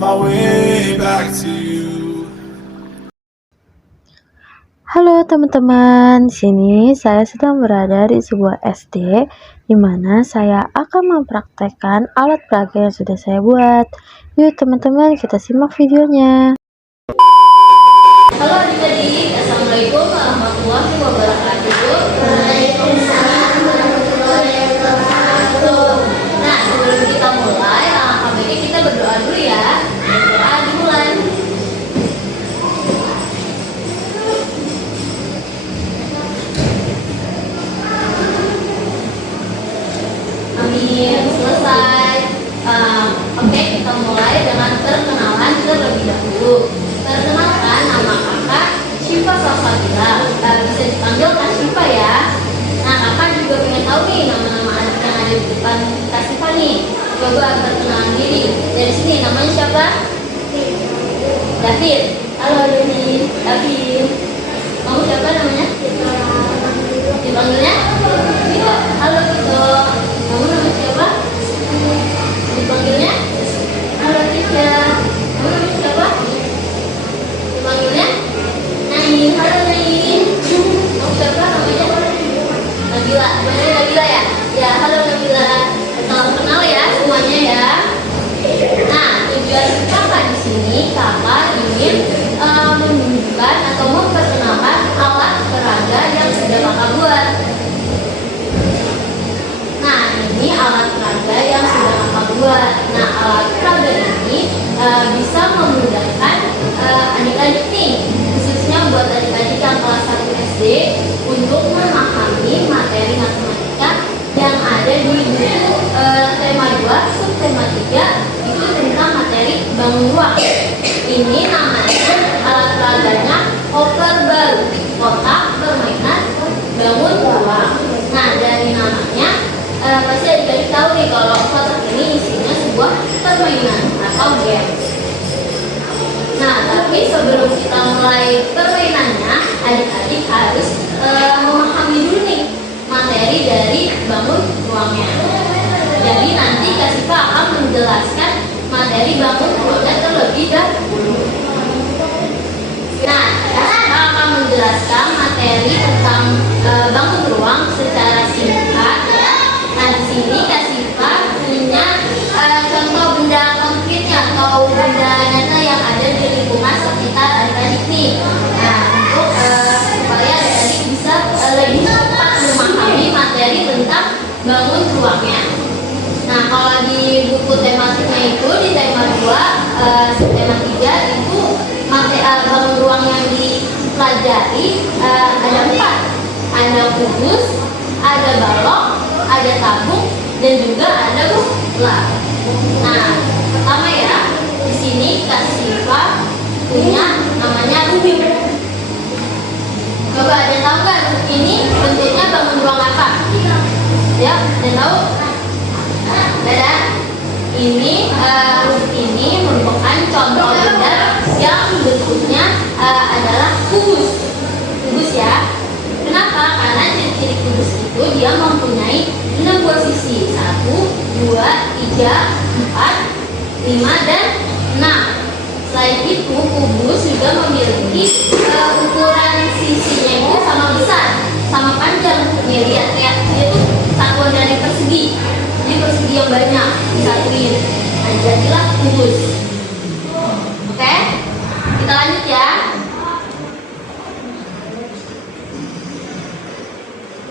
my way back to you. Halo teman-teman, di sini saya sedang berada di sebuah SD di mana saya akan mempraktekkan alat peraga yang sudah saya buat. Yuk teman-teman, kita simak videonya. Halo adik-adik, Assalamualaikum warahmatullahi wabarakatuh. Waalaikumsalam warahmatullahi wabarakatuh. Nah, sebelum kita mulai, alangkah baiknya kita berdoa dulu ya. Doa dimulai. Amin, selesai. Oke, kita mulai dengan perkenalan terlebih dahulu. Perkenalkan, nama kakak Syifa Salsabila. Bisa dipanggil Kak Syifa ya. Nah, kakak juga pengen tahu nih nama-nama anak yang ada di depan Kak Syifa nih. Coba perkenalan diri. Dari sini namanya siapa? David. Halo David. David. Kamu siapa namanya? Dipanggilnya? Vito. Halo Vito. Kamu nama siapa? Dipanggilnya? Halo Tisha. Kamu namanya siapa? Dipanggilnya? Nain. Halo Nain. Kamu siapa namanya? Nabila. Namanya Nabila ya? Ya, halo Nabila. Salam kenal ya semuanya ya. Nah, tujuan kakak di sini kakak ingin menunjukkan atau memperkenalkan alat peraga yang sudah kakak buat. Nah, ini alat peraga yang sudah kakak buat. Nah, alat peraga ini bisa memudahkan adik-adik nih, khususnya buat adik-adik yang kelas 1 SD untuk memahami materi matematika yang ada di buku tema 2 subtema 3 itu tentang materi bangun ruang. Ini namanya alat peraganya koper baru, kotak permainan bangun ruang. Nah, dari namanya pasti adik-adik tahu nih kalau kotak ini isinya sebuah permainan atau game. Nah, tapi sebelum kita mulai permainannya, adik-adik harus memahami dulu nih materi dari bangun ruangnya. Jadi nanti Kak Syifa akan menjelaskan materi bangun ruangnya terlebih dahulu. Nah, Kak Syifa akan menjelaskan materi tentang bangun ruang secara singkat ya. Nah, di sini Kak Syifa punya contoh benda konkretnya atau benda nyata yang ada di lingkungan sekitar adik-adik nih. Nah, untuk supaya adik-adik bisa lebih cepat memahami materi tentang bangun ruangnya. Nah, kalau di buku tematiknya itu di tema 2 subtema 3 itu materi bangun ruang yang dipelajari ada 4. Ada kubus, ada balok, ada tabung, dan juga ada bola. Nah, pertama ya, di sini Kak Syifa punya namanya rubik. Coba ada tahu nggak ini bentuknya bangun ruang apa? Ya, ada tahu? Ada. Ini rubik ini merupakan contoh benda yang bentuknya adalah kubus. Kubus ya. Kenapa? Karena ciri-ciri kubus itu dia mempunyai 6 buah sisi. 1, 2, 3, 4, 5, dan 6. Selain itu, kubus juga memiliki ukuran sisinya itu sama besar, sama panjang. Nih, lihat dia itu satuan dari persegi. Jadi persegi yang banyak disatuin. Nah, jadilah kubus. Oke? Kita lanjut ya.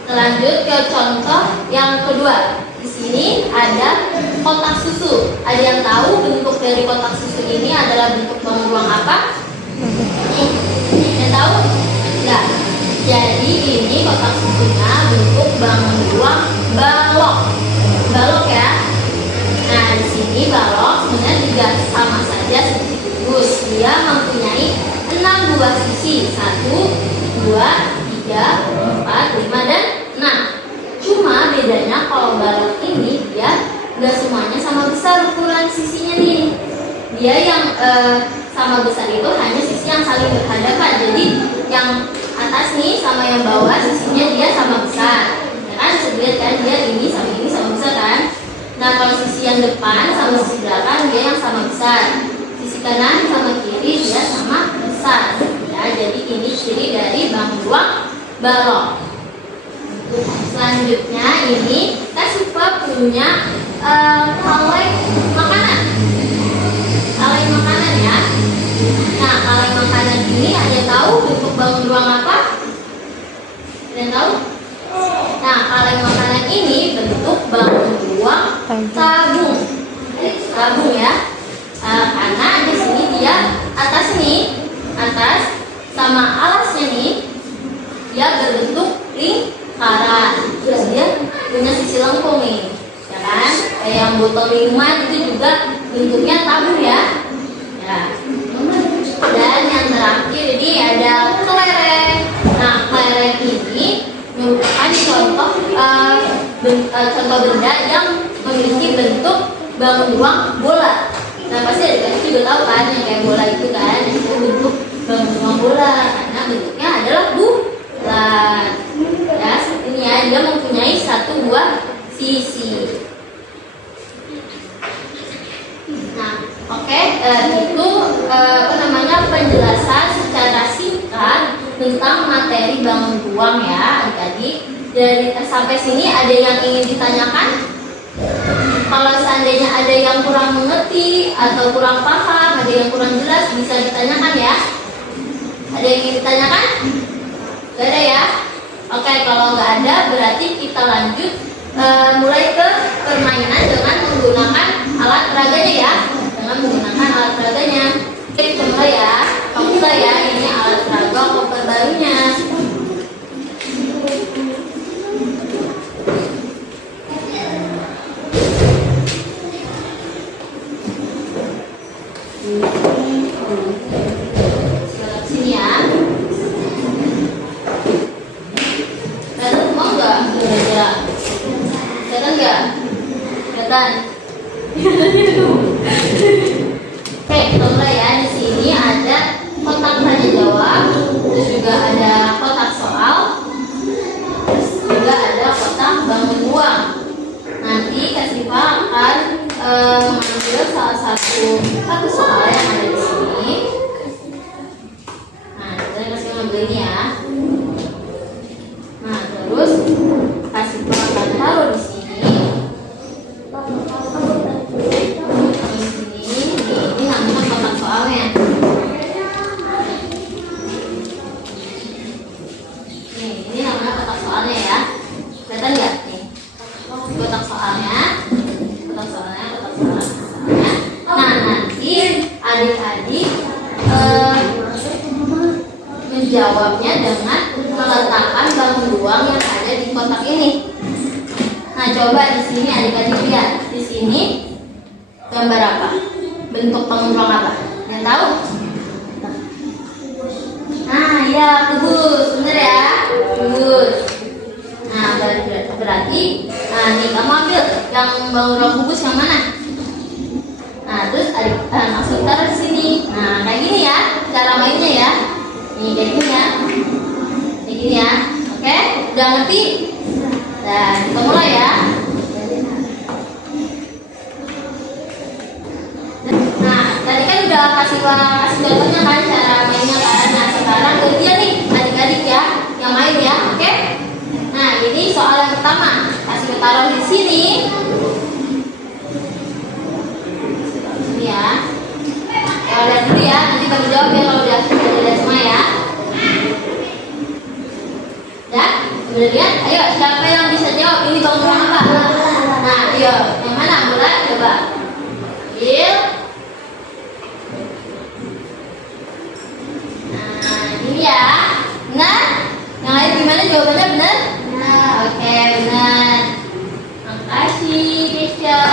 Lanjut ke contoh yang kedua. Di sini ada kotak susu. Ada yang tahu bentuk dari kotak susu ini adalah bentuk bangun ruang apa? Yang tahu? Enggak. Jadi ini kotak susunya bentuk bangun ruang balok. Balok ya. Nah, di sini balok sebenarnya juga sama saja seperti kubus. Dia mempunyai 6 buah sisi. 1, 2, 3, 4, 5, dan 6. Cuma bedanya kalau balok ini dia nggak semuanya sama besar ukuran sisinya nih. Dia yang sama besar itu hanya sisi yang saling berhadapan. Jadi yang atas nih sama yang bawah sisinya dia sama besar. Ya kan, bisa dilihat kan dia ini sama besar kan. Nah, kalau sisi yang depan sama sisi belakang dia yang sama besar. balok. Selanjutnya ini Kasifa punya kaleng makanan. Kaleng makanan ya. Nah, kaleng makanan ini ada yang tahu bentuk bangun ruang apa? Ada yang tahu? Nah, kaleng makanan ini bentuk bangun ruang tabung. Tabung ya. Karena di sini dia atas sama alasnya nih, dia berbentuk lingkaran. Terus dia punya sisi lengkung nih, ya kan? Kayak yang botol minuman itu juga bentuknya tabung ya. Ya. Dan yang terakhir ini ada kelereng. Nah, kelereng ini merupakan contoh benda yang memiliki bentuk bangun ruang bola. Nah, pasti adik-adik juga tahu kan yang kayak bola itu kan, itu bentuk bangun ruang bola karena bentuknya adalah bulat. Ya, seperti ini ya, dia mempunyai satu buah sisi. Nah, oke, itu penjelasan secara singkat tentang materi bangun ruang ya, adik-adik. Dari sampai sini ada yang ingin ditanyakan? Kalau seandainya ada yang kurang mengerti atau kurang paham, ada yang kurang jelas, bisa ditanyakan ya. Ada yang ingin ditanyakan? Gak ada ya? Oke, kalau nggak ada berarti kita lanjut mulai ke permainan dengan menggunakan alat peraganya ya. Dengan menggunakan alat peraganya. Oke, kita mulai ya. Kamu ya, ini alat peraga koper barunya. Sini ya. Kelihatan semua nggak? Kelihatan nggak? Kelihatan. Oke, kita mulai ya. Di sini ada kotak tanya jawab, terus juga ada kotak soal, terus juga ada kotak bangun ruang. Nanti Kasifa akan mengambil salah satu soal yang ada di sini. Nah, kita kasih ngambil ini ya. Nah, terus Kasifa akan taruh di sini. Ini namanya kotak soalnya. Ini namanya kotak soalnya ya. Kelihatan nggak nih? Kotak soalnya. Nah, nanti adik-adik menjawabnya dengan meletakkan bangun ruang yang ada di kotak ini. Nah, coba di sini adik-adik lihat. Di sini gambar apa? Bentuk bangun ruang apa? Yang tahu? Nah, ya, kubus, bener ya? Kubus. Nah, berarti, nih kamu ambil yang bangun ruang kubus yang mana? Nah, terus langsung taruh di sini. Nah, kayak gini ya, cara mainnya ya. Nih, kayak gini ya. Kayak gini ya. Oke, udah ngerti? Nah, kita mulai ya. Nah, tadi kan udah kasih contohnya kan cara mainnya kan. Nah, sekarang gantian nih adik-adik ya yang main ya. Oke? Nah, ini soal yang pertama. Kasih taruh di sini. Ya, lihat dulu ya, nanti baru jawab ya kalau udah lihat semua ya. Ya, udah lihat? Ayo, siapa yang bisa jawab ini bangun ruang apa? Nah, ayo, yang mana? Mulai, coba. Ambil. Nah, ini ya. Benar? Yang lain gimana jawabannya benar? Nah, oke, benar. Makasih, Keisha.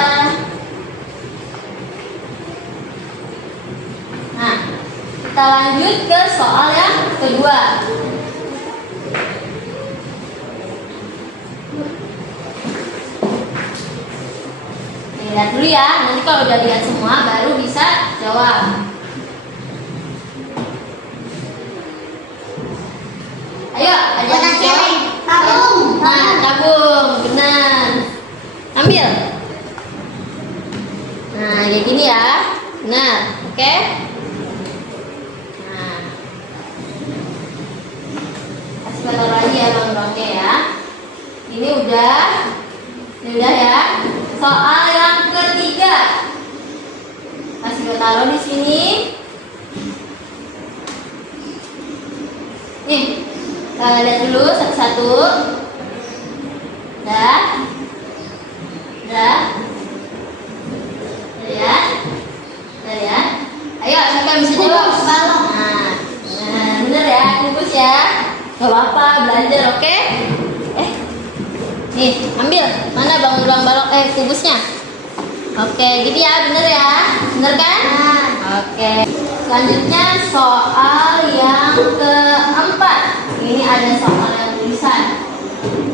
Nah, kita lanjut ke soal yang kedua. Lihat dulu ya, nanti kalau udah lihat semua baru bisa jawab. Ayo, ada yang jawab. Tabung. Nah, tabung, benar. Ambil. Nah, kayak gini ya. Benar, oke? Nah, kasih taruh lagi ya. Ini udah ya. Soal yang ketiga, kasih gue taruh di sini. Nih, lihat dulu satu-satu. Dah. Lihat. Ayo, siapa yang bisa jawab? Nah, bener ya, kubus ya. Gak apa-apa, belajar, oke? Nih, ambil. Mana bang balok kubusnya? Oke, gitu ya, bener ya? Bener kan? Oke. Selanjutnya soal yang keempat. Ini ada soal yang tulisan.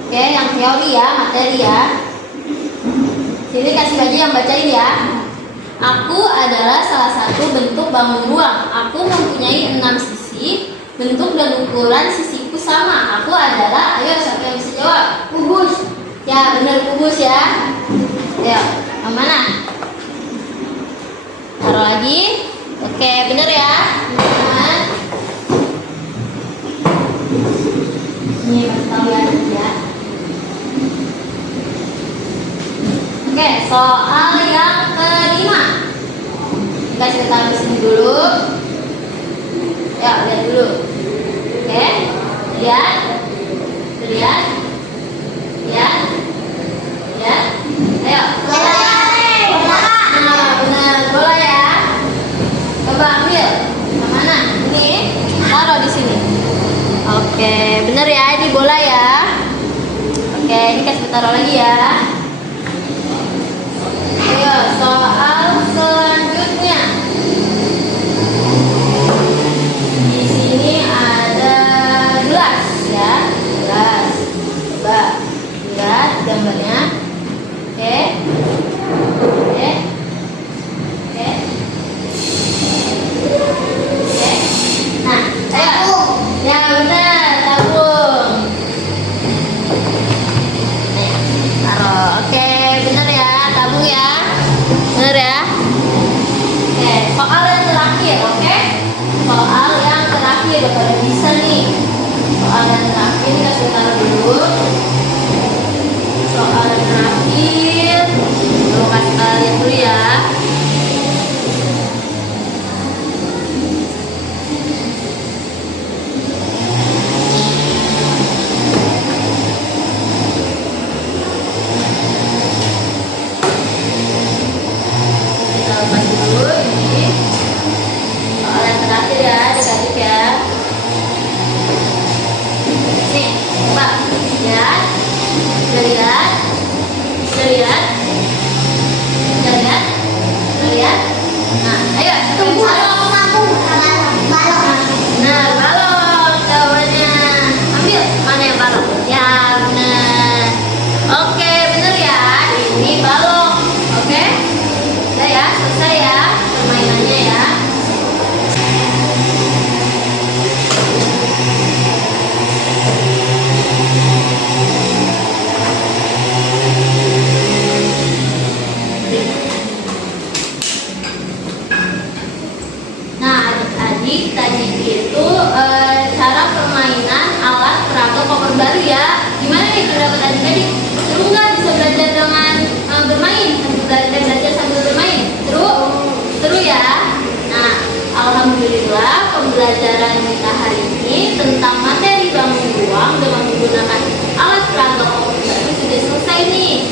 Oke, yang teori ya, materi ya. Sini kasih baju yang bacain ya. Aku adalah salah satu bentuk bangun ruang. Aku mempunyai 6 sisi. Bentuk dan ukuran sisiku sama. Aku adalah, ayo siapa yang bisa jawab? Kubus. Ya, bener kubus ya. Ayo, yang mana? Taruh lagi. Oke, bener ya. Teman-teman. Ini kasih tahu ya. Oke, soal yang kelima. Kasih tahu di sini dulu. Ya, lihat dulu. Oke, lihat. Ayo. Nah, benar bola ya. Coba ambil. Yang mana? Ini. Taruh di sini. Oke, benar ya. Ini bola ya. Oke, ini kasih taruh lagi ya. Ayo, soal selanjutnya. Di sini ada gelas ya, gelas. Coba lihat gambarnya. Oke. Nah, ayo. Ya benar, tabung. Nih, taruh. Oke, benar ya, tabung ya. Benar ya. Oke, soal yang terakhir, oke? Soal yang terakhir, pada bisa nih. Soal yang terakhir ini kasih taruh dulu. Soal yang terakhir, mau kasih lihat dulu ya. Kita lepas dulu ini. Soal yang terakhir ya, adik-adik ya. Nih, coba lihat. Lihat. Nah, ayo tunggu. Nah, balok jawabannya. Ambil mana yang balok? Ya, benar. Oke, benar ya. Ini balok. Oke? Udah ya, selesai ya permainannya ya. Nah, adik-adik tadi itu cara permainan alat peraga koper baru ya. Gimana nih pendapat adik-adik? Seru nggak bisa belajar dengan bermain? Belajar sambil bermain? Seru ya. Nah, alhamdulillah pembelajaran kita hari ini tentang materi bangun ruang dengan menggunakan alat peraga koper baru sudah selesai nih.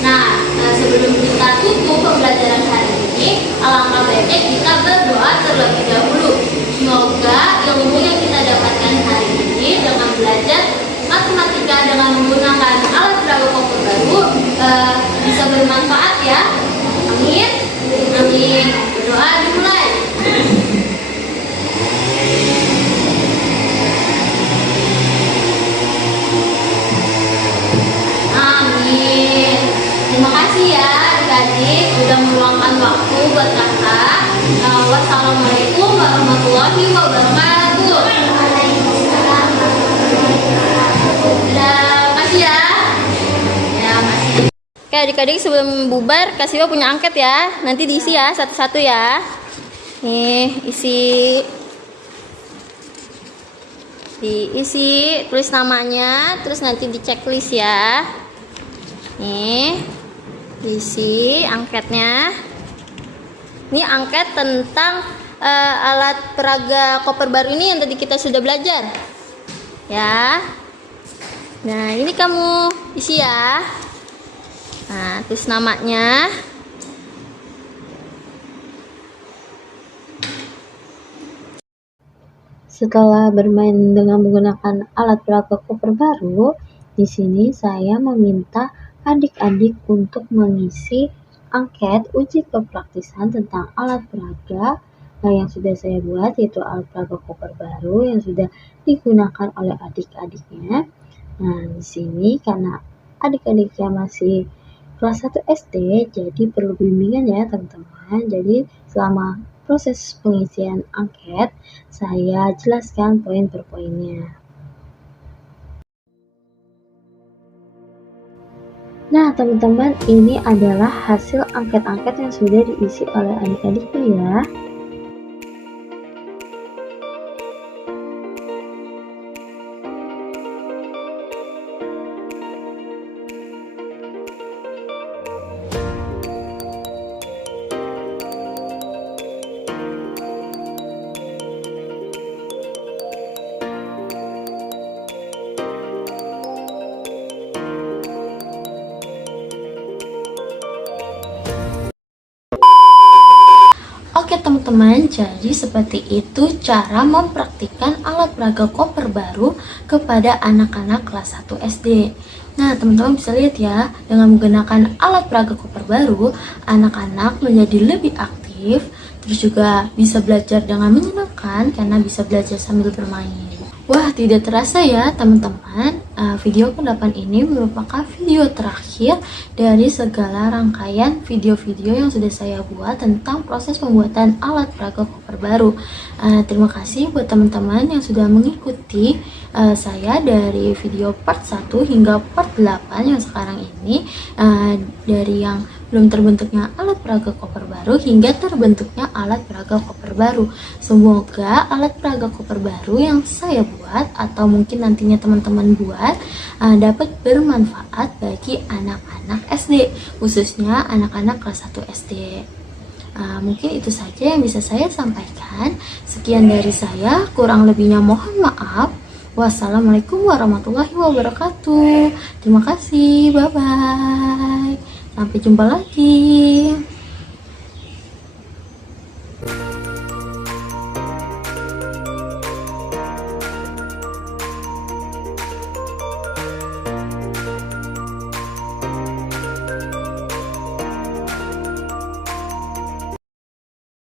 Nah, sebelum kita tutup pembelajaran hari ini, alangkah baiknya kita berdoa terlebih dahulu. Semoga ilmu yang kita dapatkan hari ini dengan belajar matematika dengan menggunakan alat peraga koper baru bisa bermanfaat ya. Amin. Amin. Berdoa dimulai. Amin. Terima kasih ya adik-adik udah meluangkan waktu buat kakak. Wassalamualaikum warahmatullahi wabarakatuh. Terima kasih ya. Ya, masih. Oke adik-adik sebelum bubar Kak Siwa punya angket ya. Nanti diisi ya satu-satu ya. Nih isi. Diisi, tulis namanya, terus nanti di checklist ya. Nih, diisi angketnya. Ini angket tentang alat peraga koper baru ini yang tadi kita sudah belajar. Ya. Nah, ini kamu isi ya. Nah, terus namanya. Setelah bermain dengan menggunakan alat peraga koper baru, di sini saya meminta adik-adik untuk mengisi angket uji kepraktisan tentang alat peraga yang sudah saya buat, yaitu alat peraga koper baru yang sudah digunakan oleh adik-adiknya. Nah, di sini karena adik-adiknya masih kelas 1 SD, jadi perlu bimbingan ya teman-teman. Jadi selama proses pengisian angket, saya jelaskan poin per poinnya. Nah, teman-teman, ini adalah hasil angket-angket yang sudah diisi oleh adik-adiknya ya. Oke teman-teman, jadi seperti itu cara mempraktikkan alat peraga koper baru kepada anak-anak kelas 1 SD. Nah teman-teman bisa lihat ya, dengan menggunakan alat peraga koper baru, anak-anak menjadi lebih aktif, terus juga bisa belajar dengan menyenangkan karena bisa belajar sambil bermain. Wah, tidak terasa ya teman-teman, video ke-8 ini merupakan video terakhir dari segala rangkaian video-video yang sudah saya buat tentang proses pembuatan alat peraga koper baru. Terima kasih buat teman-teman yang sudah mengikuti saya dari video part 1 hingga part 8 yang sekarang ini, dari yang belum terbentuknya alat peraga koper baru hingga terbentuknya alat peraga koper baru. Semoga alat peraga koper baru yang saya buat atau mungkin nantinya teman-teman buat dapat bermanfaat bagi anak-anak SD, khususnya anak-anak kelas 1 SD. Mungkin itu saja yang bisa saya sampaikan. Sekian dari saya, kurang lebihnya mohon maaf. Wassalamualaikum warahmatullahi wabarakatuh. Terima kasih, bye-bye. Sampai jumpa lagi.